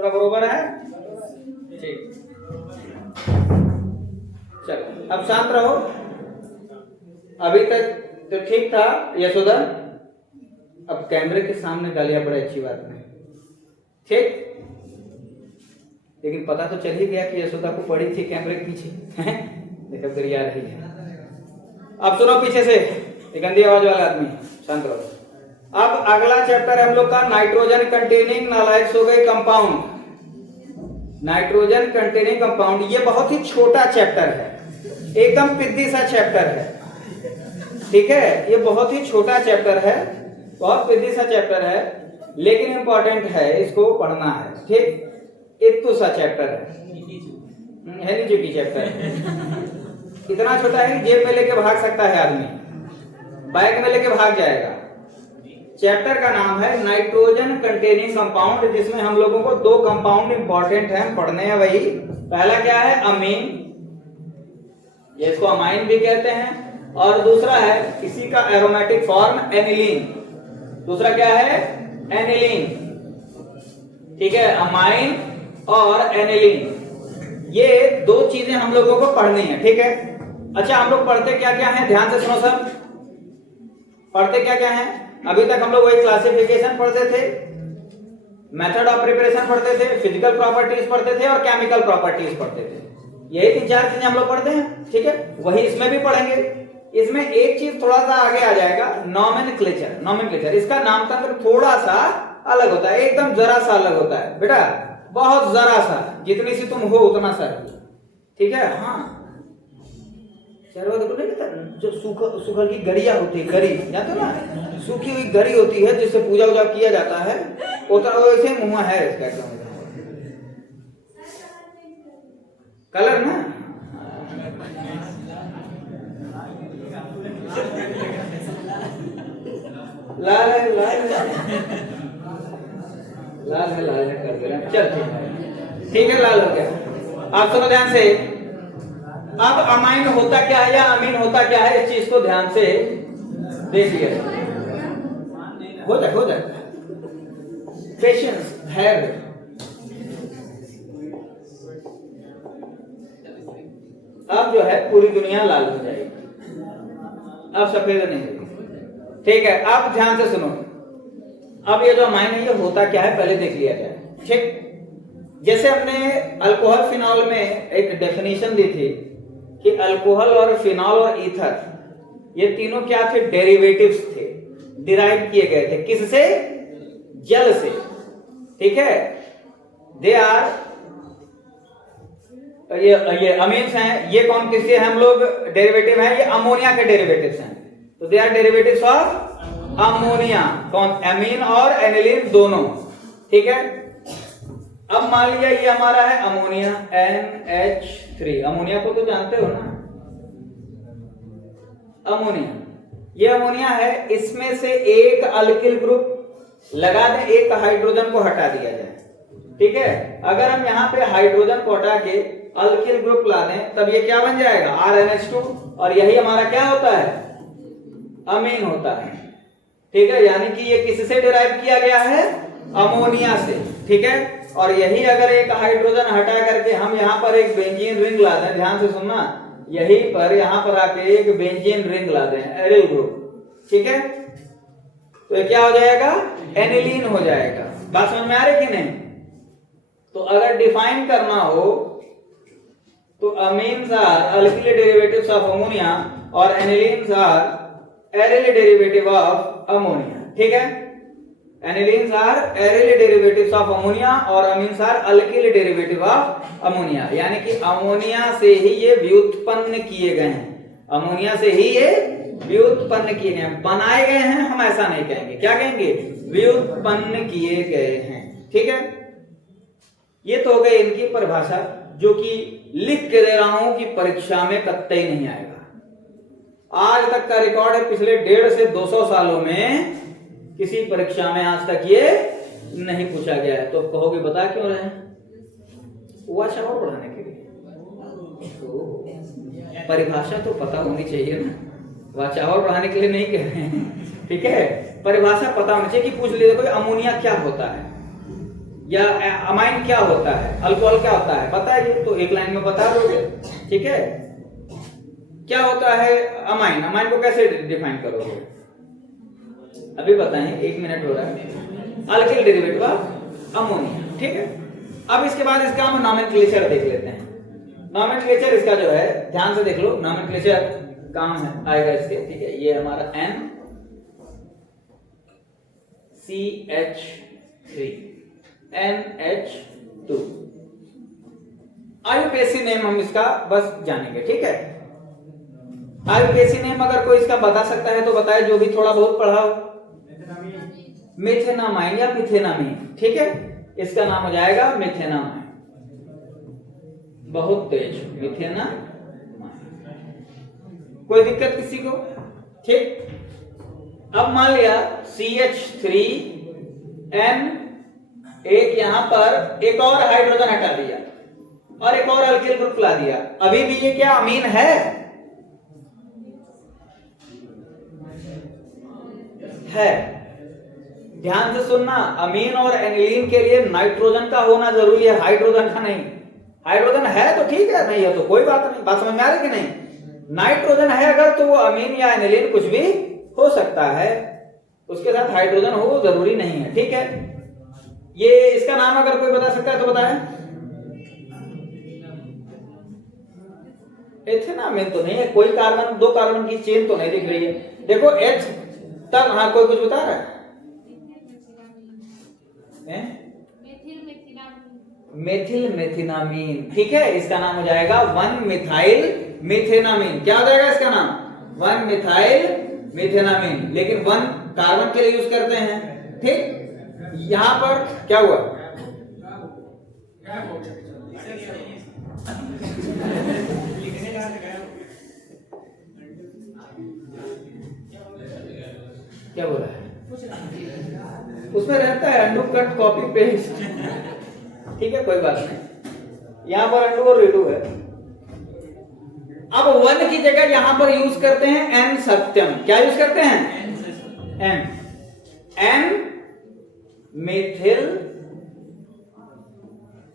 पूरा बरोबर है? ठीक, चलो अब शांत रहो। अभी तक तो ठीक था यशोदा, अब कैमरे के सामने गालियां बड़ी अच्छी बात नहीं, ठीक? लेकिन पता तो चल ही गया कि यशोदा को पड़ी थी कैमरे के पीछे। देखो गरिया रही है। अब सुनो पीछे से, एक गंदी आवाज वाला आदमी, शांत रहो। अब अगला चैप्टर है हम लोग का नाइट्रोजन कंटेनिंग नालायक्स हो गए कंपाउंड। नाइट्रोजन कंटेनिंग कंपाउंड, ये बहुत ही छोटा चैप्टर है, एकदम पिद्दी सा चैप्टर है, ठीक है? ये बहुत ही छोटा चैप्टर है, बहुत पिद्दी सा चैप्टर है, लेकिन इंपॉर्टेंट है, इसको पढ़ना है, ठीक? इतना सा चैप्टर है नीचे की चैप्टर है। इतना छोटा है कि जेब में लेके भाग सकता है आदमी, बैग में लेके भाग जाएगा। चैप्टर का नाम है नाइट्रोजन कंटेनिंग कंपाउंड, जिसमें हम लोगों को दो कंपाउंड इंपॉर्टेंट है, पढ़ने हैं वही। पहला क्या है? अमीन, इसको अमाइन भी कहते हैं, और दूसरा है इसी का एरोमेटिक फॉर्म एनिलीन। दूसरा क्या है? एनिलीन, ठीक है? अमाइन और एनिलीन, ये दो चीजें हम लोगों को पढ़नी है, ठीक है? अच्छा, हम लोग पढ़ते क्या क्या है, ध्यान से सुनो सब। पढ़ते क्या क्या है? अभी तक हम लोग वही क्लासिफिकेशन पढ़ते थे, मेथड ऑफ प्रिपरेशन पढ़ते थे, फिजिकल प्रॉपर्टीज पढ़ते थे और केमिकल प्रॉपर्टीज पढ़ते थे। यही तीन चार चीजें हम लोग पढ़ते हैं, ठीक है? वही इसमें भी पढ़ेंगे। इसमें एक चीज थोड़ा सा आगे आ जाएगा, नॉमेनक्लेचर। नॉमेनक्लेचर, इसका नामकरण थोड़ा सा अलग होता है, एकदम जरा सा अलग होता है बेटा, बहुत जरा सा, जितनी सी तुम हो उतना सा, ठीक है? हाँ, चलो देखो ना, जो सूखल की गरिया होती है, गरी जानते हो ना, सूखी हुई गरी होती है जिससे पूजा वूजा किया जाता है, उतना वैसे मुंह है इसका, कलर ना। लाल है, लाल है, लाल है कर दे रहे हैं। चल ठीक है, लाल हो गया। आप सुनो ध्यान से। अब अमाइन होता क्या है या अमीन होता क्या है, इस चीज को ध्यान से देखिए। हो जाए पेशेंस, धैर्य। अब जो है पूरी दुनिया लाल हो जाएगी, अब सफेद नहीं होगी, ठीक है? अब ध्यान से सुनो। अब ये जो अमाइन है ये होता क्या है पहले देख लिया जाए, ठीक? जैसे हमने अल्कोहल फिनॉल में एक डेफिनेशन दी थी कि अल्कोहल और फिनॉल और ईथर ये तीनों क्या थे? डेरिवेटिव्स थे, डिराइव किए गए थे किससे? जल से, ठीक है? दे आर, ये अमीन्स हैं, ये कौन किसके हैं? हम लोग डेरिवेटिव हैं, ये अमोनिया के डेरिवेटिव्स हैं, तो they are derivatives of ammonia. कौन? एमीन और एनिलीन दोनों, ठीक है? अब मान लिया ये हमारा है अमोनिया, NH3। अमोनिया को तो जानते हो ना, अमोनिया, ये अमोनिया है, इसमें से एक अल्किल ग्रुप लगा दें, एक हाइड्रोजन को हटा दिया जाए, ठीक है? अगर हम यहाँ पे हाइड्रोजन को हटा के अल्किल ग्रुप ला दें, तब ये क्या बन जाएगा? RNH2, और यही हमारा क्या होता है? अमीन होता है, ठीक है? यानी कि ये किससे डिराइव किया गया है? अमोनिया से, ठीक है? और यही अगर एक हाइड्रोजन हटा करके हम यहाँ पर एक बेंजीन रिंग ला दें, ध्यान से सुनना, यहीं पर यहाँ पर आके एक बेंजीन रिंग ला दें, एरिल ग्रुप, ठीक है? तो ये क्या हो जाएगा? एनिलीन हो जाएगा। बात समझ में आ रही कि नहीं? तो अगर डिफाइन करना हो तो amines are alkyl derivatives of ammonia और anilines are aryl derivative of ammonia, ठीक है? Anilines are aryl derivatives of ammonia और amines are alkyl derivative of ammonia, यानी कि अमोनिया से ही ये व्युत्पन्न किए गए हैं, अमोनिया से ही ये व्युत्पन्न किए गए हैं, बनाए गए हैं हम ऐसा नहीं कहेंगे, क्या कहेंगे? व्युत्पन्न किए गए हैं, ठीक है? ये तो हो गई इनकी परिभाषा, जो कि लिख के दे रहा हूं कि परीक्षा में कतई नहीं आएगा। आज तक का रिकॉर्ड है, पिछले 150 से 200 सालों में किसी परीक्षा में आज तक ये नहीं पूछा गया है। तो कहोगे बता क्यों रहे हैं? वाचा और पढ़ाने के लिए, तो परिभाषा तो पता होनी चाहिए ना, वाचा और पढ़ाने के लिए नहीं कह रहे हैं, ठीक है? परिभाषा पता होनी चाहिए कि पूछ ले, देखो अमोनिया क्या होता है, या अमाइन क्या होता है, अल्कोहल क्या होता है बताइए, तो एक लाइन में बता दोगे, ठीक है। क्या होता है अमाइन, अमाइन को कैसे डिफाइन करोगे अभी बताएं, 1 मिनट हो रहा है। अल्किल डेरिवेटिव ऑफ अमोनिया, ठीक है। अब इसके बाद इसका हम नॉमेनक्लेचर देख लेते हैं। नॉमेनक्लेचर इसका जो है ध्यान से देख लो, नॉमेनक्लेचर काम है आएगा इसके, ठीक है। ये हमारा NCH3 NH2 आयुपेसी नेम हम इसका बस जानेंगे, ठीक है। आयुपेसी नेम अगर कोई इसका बता सकता है तो बताए, जो भी थोड़ा बहुत पढ़ा हो। मिथेनामाइन या मिथेनामीन, ठीक है। इसका नाम हो जाएगा मिथेनामाइन, बहुत तेज मिथेनामाइन। कोई दिक्कत किसी को, ठीक। अब मान लिया CH3N, एक यहां पर एक और हाइड्रोजन हटा दिया और एक और अल्किल ग्रुप ला दिया, अभी भी ये क्या अमीन है? है। ध्यान से सुनना, अमीन और एनिलीन के लिए नाइट्रोजन का होना जरूरी है, हाइड्रोजन का नहीं। हाइड्रोजन है तो ठीक है, नहीं है तो कोई बात नहीं। बात समझ में आ रही कि नहीं? नाइट्रोजन है अगर तो वो अमीन या एनिलीन कुछ भी हो सकता है, उसके साथ हाइड्रोजन हो जरूरी नहीं है, ठीक है। ये इसका नाम अगर कोई बता सकता है तो बताएं। एथेनामीन तो नहीं है, कोई कार्बन, 2 कार्बन की चेन तो नहीं दिख रही है। देखो H तब, हाँ कोई कुछ बता रहा है? मेथिल मेथिनामीन, ठीक है। इसका नाम हो जाएगा 1 मिथाइल मिथेनामीन। क्या हो जाएगा इसका नाम? 1 मिथाइल मिथेनामीन, लेकिन 1 कार्बन के लिए यूज करते हैं, ठीक। यहां पर क्या हुआ? क्या बोला है? उसमें रहता है अंडू कट कॉपी पेस्ट, ठीक है, कोई बात नहीं। यहां पर अंडू और रेडू है। अब 1 की जगह यहां पर यूज करते हैं N सत्यम। क्या यूज करते हैं? N मेथिल,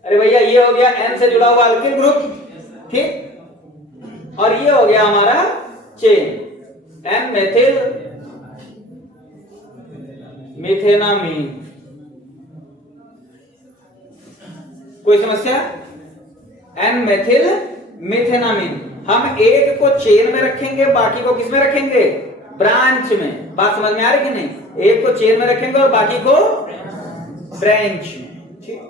अरे भैया ये हो गया N से जुड़ा हुआ अल्किल ग्रुप, ठीक। और ये हो गया हमारा चेन N मेथिल मिथेनामीन। कोई समस्या? N methyl methanamine. हम एक को चेन में रखेंगे, बाकी को किस में रखेंगे? ब्रांच में। बात समझ में आ रही कि नहीं? एक को चेन में रखेंगे और बाकी को ब्रांच में, ठीक।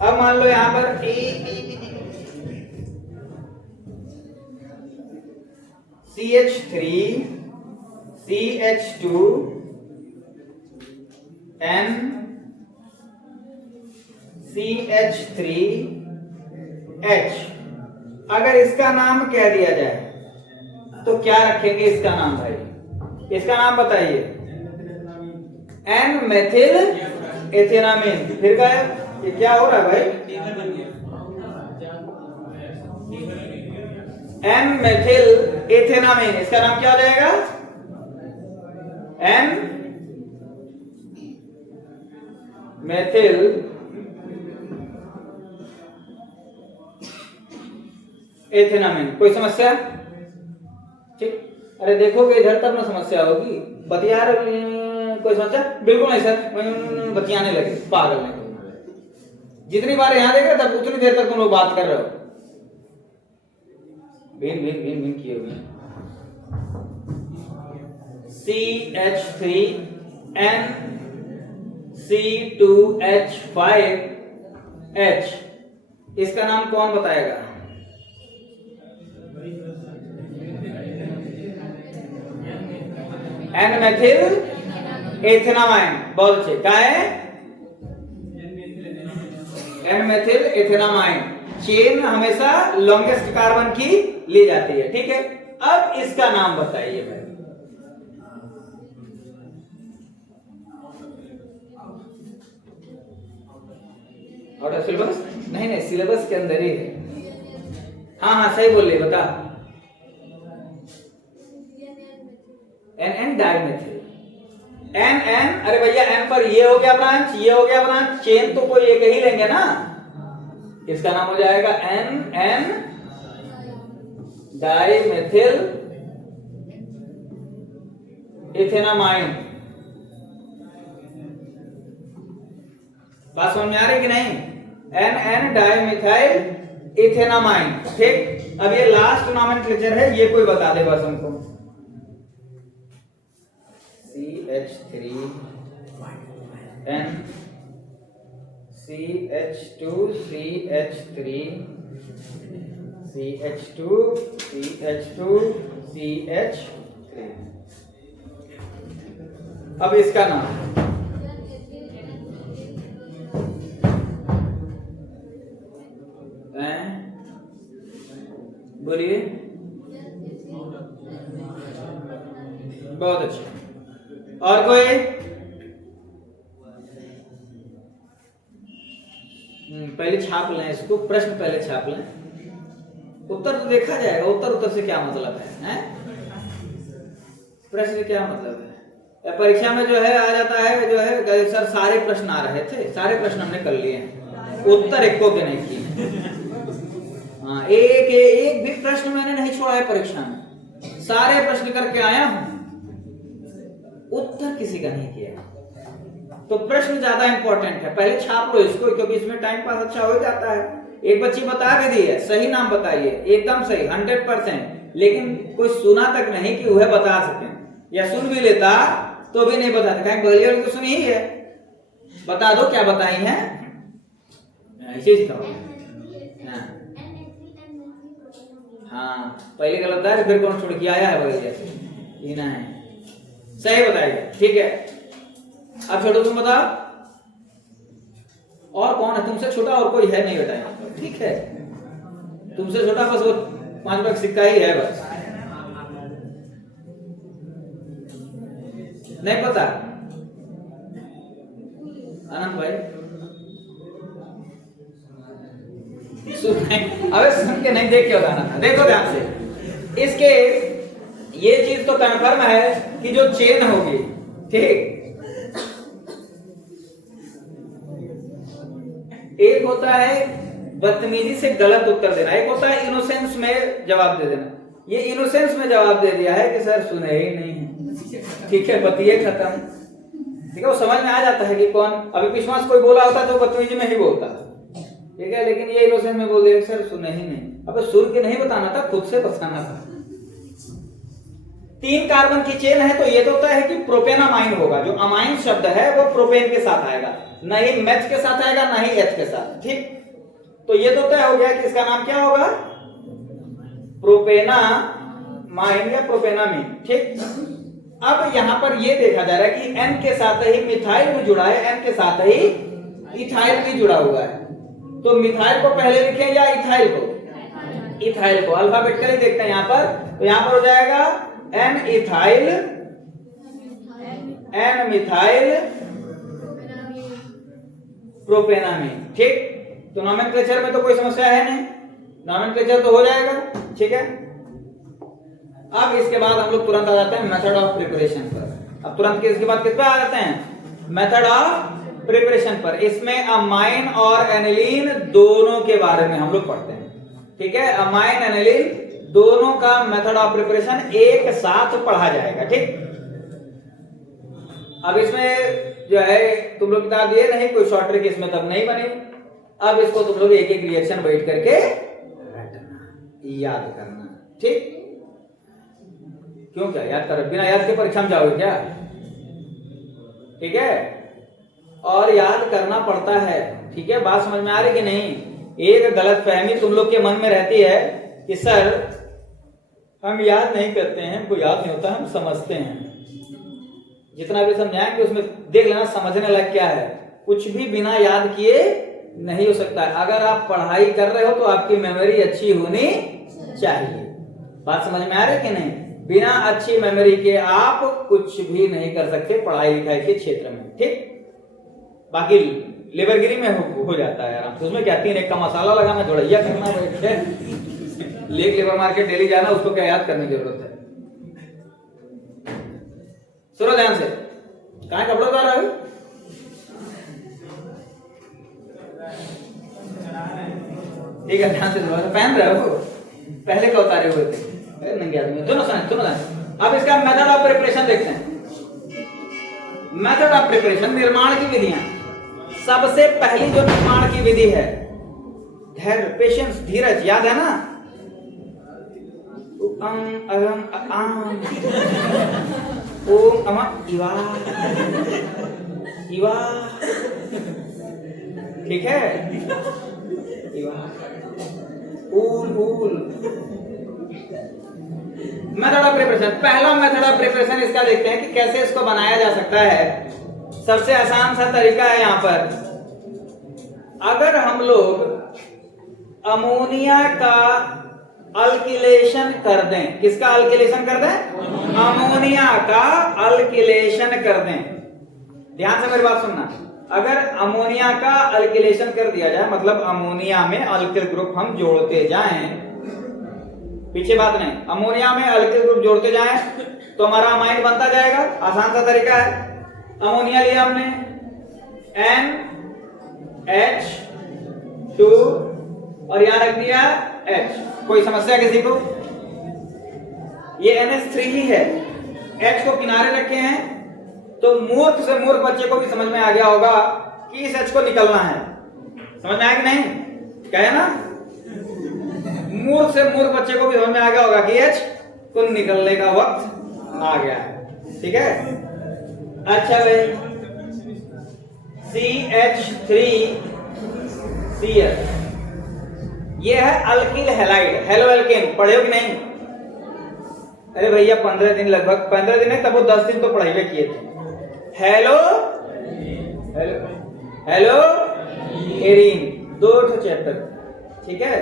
अब मान लो यहां पर CH3 CH2 N CH3 H, अगर इसका नाम कह दिया जाए तो क्या रखेंगे इसका नाम भाई? इसका नाम बताइए। N methyl ethanamine. फिर गायब, ये क्या हो रहा है भाई? N मेथिल एथेनामीन, इसका नाम क्या हो जाएगा? N methyl ethanamine. कोई समस्या? ठीक। अरे देखोगे इधर तब ना समस्या होगी। बतिया कोई समस्या? बिल्कुल नहीं सर, बतियाने लगे पागल नहीं। जितनी बार यहां देखे तब उतनी देर तक तुम लोग बात कर रहे हो, भीन भीन भीन भीन किए हुए। CH3 N C2H5 H, इसका नाम कौन बताएगा? N methyl ethanamine. बहुत अच्छे। क्या है? N methyl ethanamine. चेन हमेशा लॉन्गेस्ट कार्बन की ली जाती है, ठीक है। अब इसका नाम बताइए भाई। और सिलेबस नहीं नहीं, सिलेबस के अंदर ही है। हाँ हाँ सही बोल रही, बता। NN डाइमेथिल, एन एन, अरे भैया एन पर ये हो गया ब्रांच, ये हो गया ब्रांच, चेन तो कोई एक ही लेंगे ना, इसका नाम हो जाएगा एन एन डाइमेथिल इथेनामाइन। बात समझ में आ रही कि नहीं? N N dimethyl ethanamine. ठीक, अब ये लास्ट नॉमेनक्लेचर है, ये कोई बता दे बस हमको। CH3 N CH2 CH3 CH2 CH2 CH3। अब इसका नाम बोलिए। बहुत अच्छा, और कोई? पहले छाप लें इसको, प्रश्न पहले छाप लें, उत्तर तो देखा जाएगा। उत्तर से क्या मतलब है? प्रश्न से क्या मतलब है? परीक्षा में जो है आ जाता है, जो है सर सारे प्रश्न आ रहे थे, सारे प्रश्न हमने कर लिए हैं, उत्तर एको के नहीं किए। हाँ, एक भी प्रश्न मैंने नहीं छोड़ा है परीक्षा में, सारे प्रश्न करके आया हूं, उत्तर किसी का नहीं किया। तो प्रश्न ज्यादा इंपॉर्टेंट है, पहले छाप लो इसको, क्योंकि इसमें टाइम पास अच्छा हो जाता है। एक बच्ची बता भी दी है, सही नाम बताइए, एकदम सही 100%, लेकिन कोई सुना तक नहीं कि वह बता सके, या सुन भी लेता तो भी नहीं बताते, कहीं बगली वाली तो सुनी ही है, बता दो क्या बताई है, ऐसे ही कहो। हाँ, पहले गलत है, फिर कौन छोड़ के आया है बगल जैसे, ये ना है, सही बताइए। ठीक है, अब छोटो तुम बताओ, और कौन है तुमसे छोटा? और कोई है नहीं बेटा यहाँ पर, ठीक है? तुमसे छोटा बस वो 5 रुपए का सिक्का ही है बस। नहीं पता? आनंद भाई अबे सुन के नहीं, देख के बताना था, देखो ध्यान से। इसके ये चीज तो कंफर्म है कि जो चेन होगी, ठीक, एक होता है बदतमीजी से गलत उत्तर देना, एक होता है इनोसेंस में जवाब दे देना। ये इनोसेंस में जवाब दे दिया है कि सर सुने ही नहीं है, ठीक है, बतिए खत्म, ठीक है, वो समझ में आ जाता है कि कौन। अभी विश्वास कोई बोला होता तो बदतमीजी में ही बोलता, ठीक है, लेकिन ये इनोसेंस में बोल दिया सर सुने ही नहीं। अब सुन के नहीं बताना था, खुद से बताना था। 3 कार्बन की चेन है तो ये तो होता है कि प्रोपेनामाइन होगा, जो अमाइन शब्द है वो प्रोपेन के साथ आएगा, ना ही मैच के साथ आएगा, ना ही एच के साथ, ठीक। तो ये तो तय हो गया कि इसका नाम क्या होगा, प्रोपेनामाइन या प्रोपेनामीन, ठीक। अब यहां पर ये देखा जा रहा है कि एन के साथ ही मिथाइल भी जुड़ा है, एन के साथ ही इथाइल भी जुड़ा हुआ है। तो मिथाइल को पहले लिखें या इथाइल को? इथाइल को। अल्फाबेटिकली देखते हैं यहां पर, तो यहां पर हो जाएगा N ethyl, N methyl propanamine, ठीक। तो नॉमेनक्लेचर में तो कोई समस्या है नहीं, नॉमेनक्लेचर तो हो जाएगा, ठीक है। अब इसके बाद हम लोग तुरंत आ जाते हैं मेथड ऑफ प्रिपरेशन पर। अब तुरंत इसके बाद किस पे आ जाते हैं, मेथड ऑफ प्रिपरेशन पर। इसमें अमाइन और एनिलीन दोनों के बारे में हम लोग पढ़ते हैं, ठीक है। अमाइन एनिलीन दोनों का मेथड ऑफ प्रिपरेशन एक साथ पढ़ा जाएगा, ठीक। अब इसमें जो है तुम लोग किताब दिए नहीं, कोई शॉर्ट ट्रिक इसमें तब नहीं बनी। अब इसको तुम लोग एक एक रिएक्शन बैठ करके याद करना, ठीक। क्यों, क्या याद कर, बिना याद के परीक्षा में जाओगे क्या, ठीक है। और याद करना पड़ता है, ठीक है। बात समझ में आ रही कि नहीं। एक गलत फहमी तुम लोग के मन में रहती है कि सर हम याद नहीं करते हैं, हमको याद नहीं होता, हम समझते हैं। जितना भी समझाएंगे उसमें देख लेना समझने लायक क्या है। कुछ भी बिना याद किए नहीं हो सकता है। अगर आप पढ़ाई कर रहे हो तो आपकी मेमोरी अच्छी होनी चाहिए। बात समझ में आ रही कि नहीं। बिना अच्छी मेमोरी के आप कुछ भी नहीं कर सकते पढ़ाई लिखाई के क्षेत्र में, ठीक। बाकी लेबरगिरी में हो जाता है आराम से। उसमें क्या 3 एक का मसाला लगाना, जोड़ैया करना, लेबर मार्केट डेली जाना, उसको क्या याद करने की जरूरत है। सुनो ध्यान से, कहाँ कपड़ों का रहा है? ठीक है, ध्यान से पहन रहे हो, पहले का उतारे हुए थे। नंगे आदमी दोनों सुनो। अब इसका मेथड ऑफ प्रिपरेशन देखते हैं। मेथड ऑफ प्रिपरेशन, निर्माण की विधियां। सबसे पहली जो निर्माण की विधि है, धैर्य, पेशेंस, धीरज, याद है ना? ओम अमा इवा इवा, ठीक है, इवा ऊल। मेथड ऑफ प्रिपरेशन, पहला मेथड ऑफ प्रिपरेशन इसका देखते हैं कि कैसे इसको बनाया जा सकता है। सबसे आसान सा तरीका है यहाँ पर, अगर हम लोग अमोनिया का अल्किलेशन कर दें, किसका अल्किलेशन कर दें? अमोनिया का अल्किलेशन कर दें। ध्यान से मेरी बात सुनना, अगर अमोनिया का अल्किलेशन कर दिया जाए, मतलब अमोनिया में अल्किल ग्रुप हम जोड़ते जाएं, पीछे बात नहीं, अमोनिया में अल्किल ग्रुप जोड़ते जाएं तो हमारा अमाइन बनता जाएगा। आसान सा तरीका है, अमोनिया लिया हमने NH2 और यहां रख दिया H। कोई समस्या किसी को? ये NH3 ही है, H को किनारे रखे हैं, तो मूर्ख से मूर्ख बच्चे को भी समझ में आ गया होगा कि इस H को निकलना है। समझ में आया कि नहीं? कहे ना, मूर्ख से मूर्ख बच्चे को भी समझ में आ गया होगा कि H को निकलने का वक्त आ गया है। ठीक है, अच्छा भाई, CH3Cl, ये है अल्किल हैलाइड, हेलो एल्केन। पढ़े हो कि नहीं? अरे भैया 15 दिन, लगभग 15 दिन है, तब वो 10 दिन तो पढ़ाई किए थे। हेलो एरीन, 2 चैप्टर, ठीक है,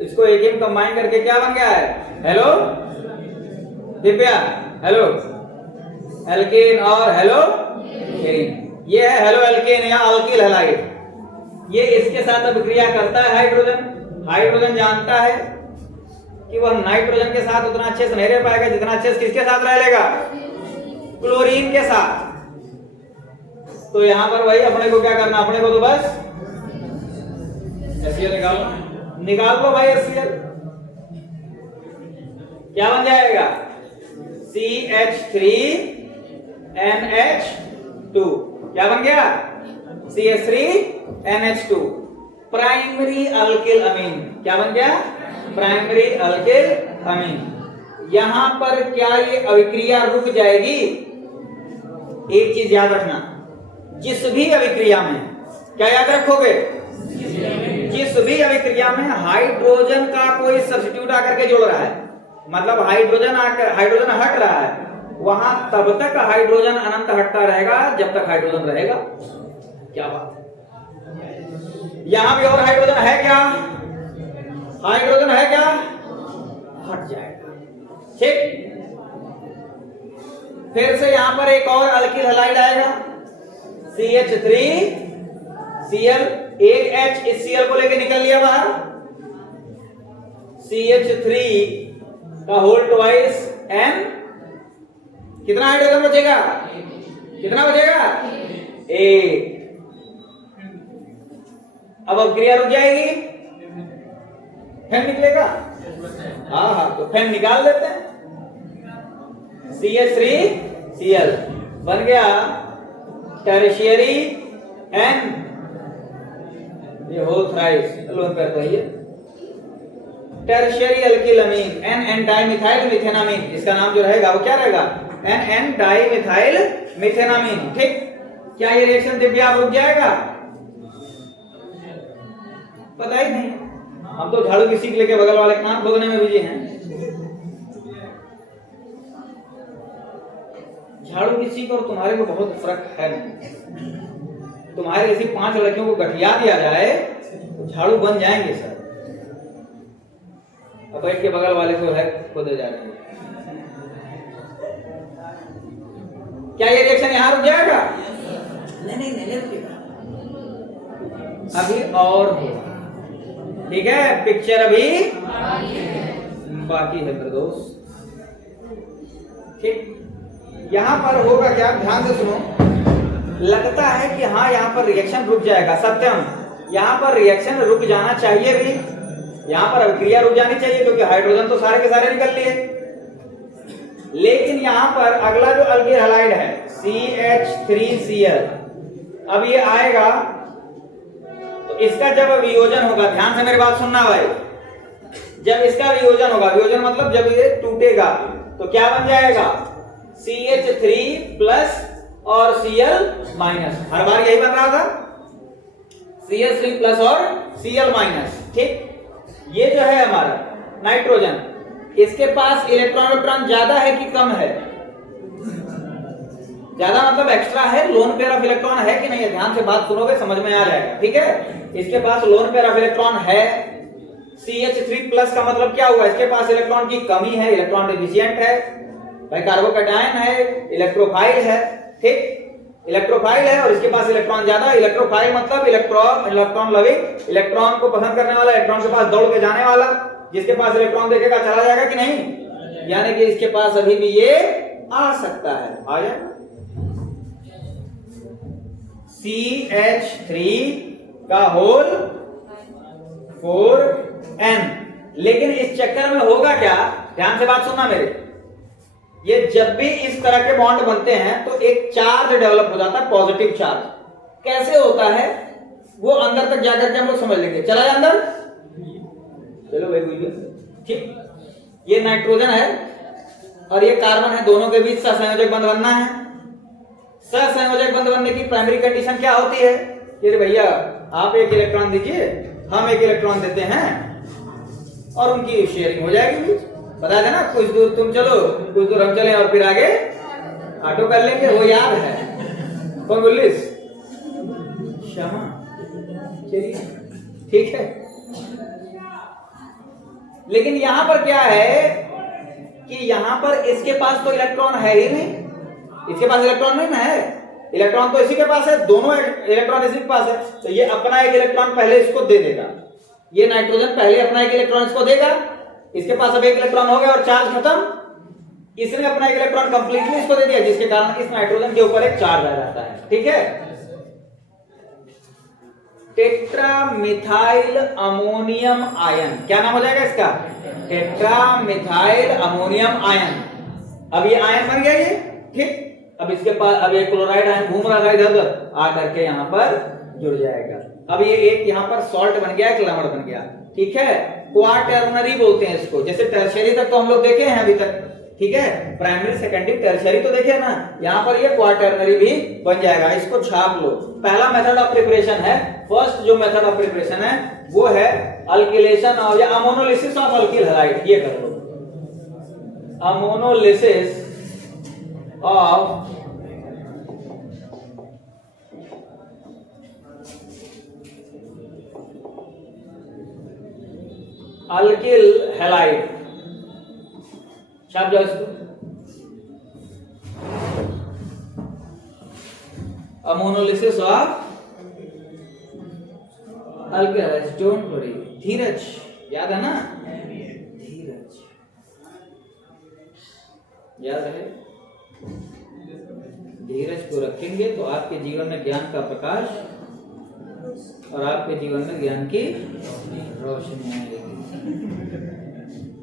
इसको एक कंबाइन करके क्या बन गया है? हेलो दिव्या, हेलो एल्केन और हेलो एरीन। ये है हेलो एल्केन या अल्किल हैलाइड। ये इसके साथ अभिक्रिया करता है हाइड्रोजन। हाइड्रोजन जानता है कि वह नाइट्रोजन के साथ उतना अच्छे से नहीं रह पाएगा जितना अच्छे से किसके साथ रह लेगा? क्लोरीन के साथ। तो यहां पर भाई अपने को क्या करना, अपने को तो बस HCl निकाल लो भाई। HCl क्या बन जाएगा? CH3NH2। क्या बन गया? CH3NH2, प्राइमरी अल्किल अमीन। क्या बन गया? प्राइमरी अल्किल अमीन। यहां पर क्या ये अभिक्रिया रुक जाएगी? एक चीज याद रखना, जिस भी अभिक्रिया में, क्या याद रखोगे? जिस भी अभिक्रिया में हाइड्रोजन का कोई सब्स्टिट्यूट आकर के जोड़ रहा है, मतलब हाइड्रोजन हट रहा है, वहां तब तक हाइड्रोजन अनंत हटता रहेगा जब तक हाइड्रोजन रहेगा। क्या बात है, यहां भी और हाइड्रोजन है क्या? हाइड्रोजन है क्या? हट जाएगा। ठीक, फिर से यहां पर एक और अल्किल हैलाइड आएगा, CH3Cl, एक H इस Cl को लेके निकल लिया बाहर, CH3 का होल ट्वाइस N, कितना हाइड्रोजन बचेगा? कितना बचेगा? 1। अब अभिक्रिया रुक जाएगी, फेन निकलेगा। हाँ, तो फेन निकाल देते हैं। CH3Cl बन गया टर्शियरी N, ये होल थ्राइस लोन करता है, tertiary alkyl amine, N dimethyl methanamine. इसका नाम जो रहेगा वो क्या रहेगा? N dimethyl methanamine. ठीक, क्या ये रिएक्शन दिव्या रुक जाएगा? पता ही नहीं, हम तो झाड़ू की सीख लेके बगल वाले कान खोदने में बिजी हैं। झाड़ू की सीख और तुम्हारे को बहुत फर्क है नहीं। तुम्हारे ऐसी 5 लड़कियों को गठिया दिया जाए तो झाड़ू बन जाएंगे सर। अब बैठ के बगल वाले को है खोदे जा रहे हैं। क्या ये रिएक्शन यहां रुक जाएगा? नहीं रुकेगा, अभी और होगा। ठीक है, पिक्चर अभी बाकी है मेरे दोस्त। ठीक, यहाँ पर होगा क्या, ध्यान से सुनो। लगता है कि हाँ यहाँ पर रिएक्शन रुक जाएगा, सत्यम यहाँ पर रिएक्शन रुक जाना चाहिए भी, यहाँ पर अभिक्रिया रुक जानी चाहिए क्योंकि हाइड्रोजन तो सारे के सारे निकल लिए। लेकिन यहाँ पर अगला जो अल्किल हैलाइड है CH3Cl, अब ये आएगा तो इसका जब वियोजन होगा, ध्यान से मेरी बात सुनना भाई, जब इसका वियोजन होगा, वियोजन मतलब जब ये टूटेगा तो क्या बन जाएगा, CH3 प्लस और Cl माइनस। हर बार यही बन रहा था, CH3 प्लस और Cl माइनस। ठीक, ये जो है हमारा नाइट्रोजन, इसके पास इलेक्ट्रॉन ज्यादा है कि कम है, ज्यादा मतलब एक्स्ट्रा है, लोन पेयर ऑफ इलेक्ट्रॉन है कि नहीं है, ध्यान से बात सुनोगे समझ में आ जाएगा। ठीक है, इसके पास लोन पेयर ऑफ इलेक्ट्रॉन है। CH3 प्लस का मतलब क्या हुआ, इसके पास इलेक्ट्रॉन की कमी है, इलेक्ट्रॉन डिफिशिएंट है भाई, कार्बोकैटायन है, इलेक्ट्रोफाइल है। ठीक, इलेक्ट्रोफाइल है और इसके पास इलेक्ट्रॉन ज्यादा। इलेक्ट्रोफाइल मतलब इलेक्ट्रॉन लविंग, इलेक्ट्रॉन को पसंद करने वाला, इलेक्ट्रॉन के पास दौड़ के जाने वाला, जिसके पास इलेक्ट्रॉन देखेगा चला जाएगा कि नहीं, यानी कि इसके पास अभी भी ये आ सकता है, आ जाए। CH3 का होल 4n। लेकिन इस चक्कर में होगा क्या, ध्यान से बात सुनना मेरे, ये जब भी इस तरह के बॉन्ड बनते हैं तो एक चार्ज डेवलप हो जाता है, पॉजिटिव चार्ज। कैसे होता है वो अंदर तक जाकर के हम लोग समझ लेंगे। चला जाए अंदर, चलो भाई बुझिए। ठीक, ये नाइट्रोजन है और ये कार्बन है, दोनों के बीच सहसंयोजक बंध बनना है। सहसंयोजक बंध बनने की प्राइमरी कंडीशन क्या होती है, ये भैया आप एक इलेक्ट्रॉन दीजिए, हम एक इलेक्ट्रॉन देते हैं और उनकी शेयरिंग हो जाएगी बीच। बताया था ना, कुछ दूर तुम चलो, कुछ दूर हम चले और फिर आगे ऑटो कर लेंगे, वो याद है। कौन बोलिस, क्षमा, चलिए ठीक है। लेकिन यहां पर क्या है कि यहां पर इसके पास तो इलेक्ट्रॉन है ही नहीं, इसके पास इलेक्ट्रॉन नहीं ना है, इलेक्ट्रॉन तो इसी के पास है, दोनों इलेक्ट्रॉन इसी के पास है, तो ये अपना एक इलेक्ट्रॉन पहले इसको दे देगा। ये नाइट्रोजन पहले अपना एक इलेक्ट्रॉन इसको देगा, इसके पास अब एक इलेक्ट्रॉन हो गया और चार्ज खत्म। इसने अपना एक इलेक्ट्रॉन कंप्लीटली इसको दे दिया, जिसके कारण इस नाइट्रोजन के ऊपर एक चार्ज आ जाता है। ठीक है, टेट्रामिथाइल अमोनियम आयन, क्या नाम हो जाएगा इसका, टेट्रामिथाइल अमोनियम आयन। अब ये आयन बन गया ये। ठीक, अब इसके पास अब एक क्लोराइड आयन घूम रहा था इधर उधर, आ करके यहाँ पर जुड़ जाएगा। अब ये एक यहाँ पर सॉल्ट बन गया, एक लवण बन गया। ठीक है, क्वाटर्नरी बोलते हैं इसको। जैसे टर्शियरी तक तो हम लोग देखे हैं अभी तक, ठीक है, प्राइमरी सेकेंडरी टर्शियरी तो देखे ना, यहाँ पर ये क्वाटर्नरी भी बन जाएगा। इसको छाप लो। पहला मेथड ऑफ प्रिपरेशन है, फर्स्ट जो मेथड ऑफ प्रिपरेशन है वो है अल्किलेशन और या अमोनोलिसिस ऑफ अल्किल हैलाइड। ये कर लो, अमोनोलिसिस ऑफ अल्किल हैलाइड। छाप जाओ इसको, ammonolysis of alkyl halide. Don't worry, Dhiraj, याद है ना, धीरज याद है। धीरज को रखेंगे तो आपके जीवन में ज्ञान का प्रकाश और आपके जीवन में ज्ञान की रोशनी आएगी।